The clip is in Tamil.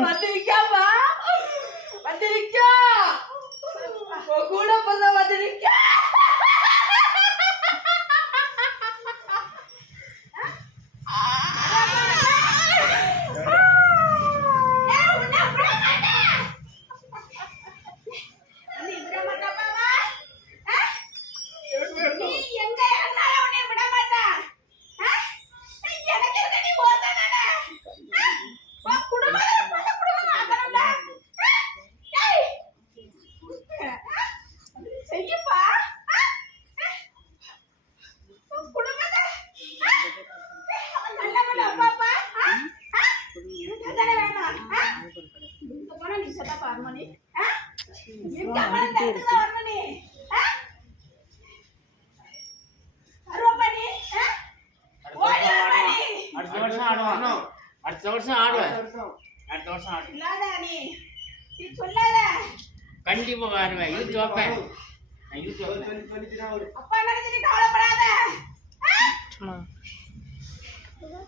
Mati ka ba? அடுத்த வருஷம் ஆடுவோம். அடுத்த வருஷம் ஆடுவேன். அடுத்த வருஷம். ஆடுவேன். கண்டிப்பா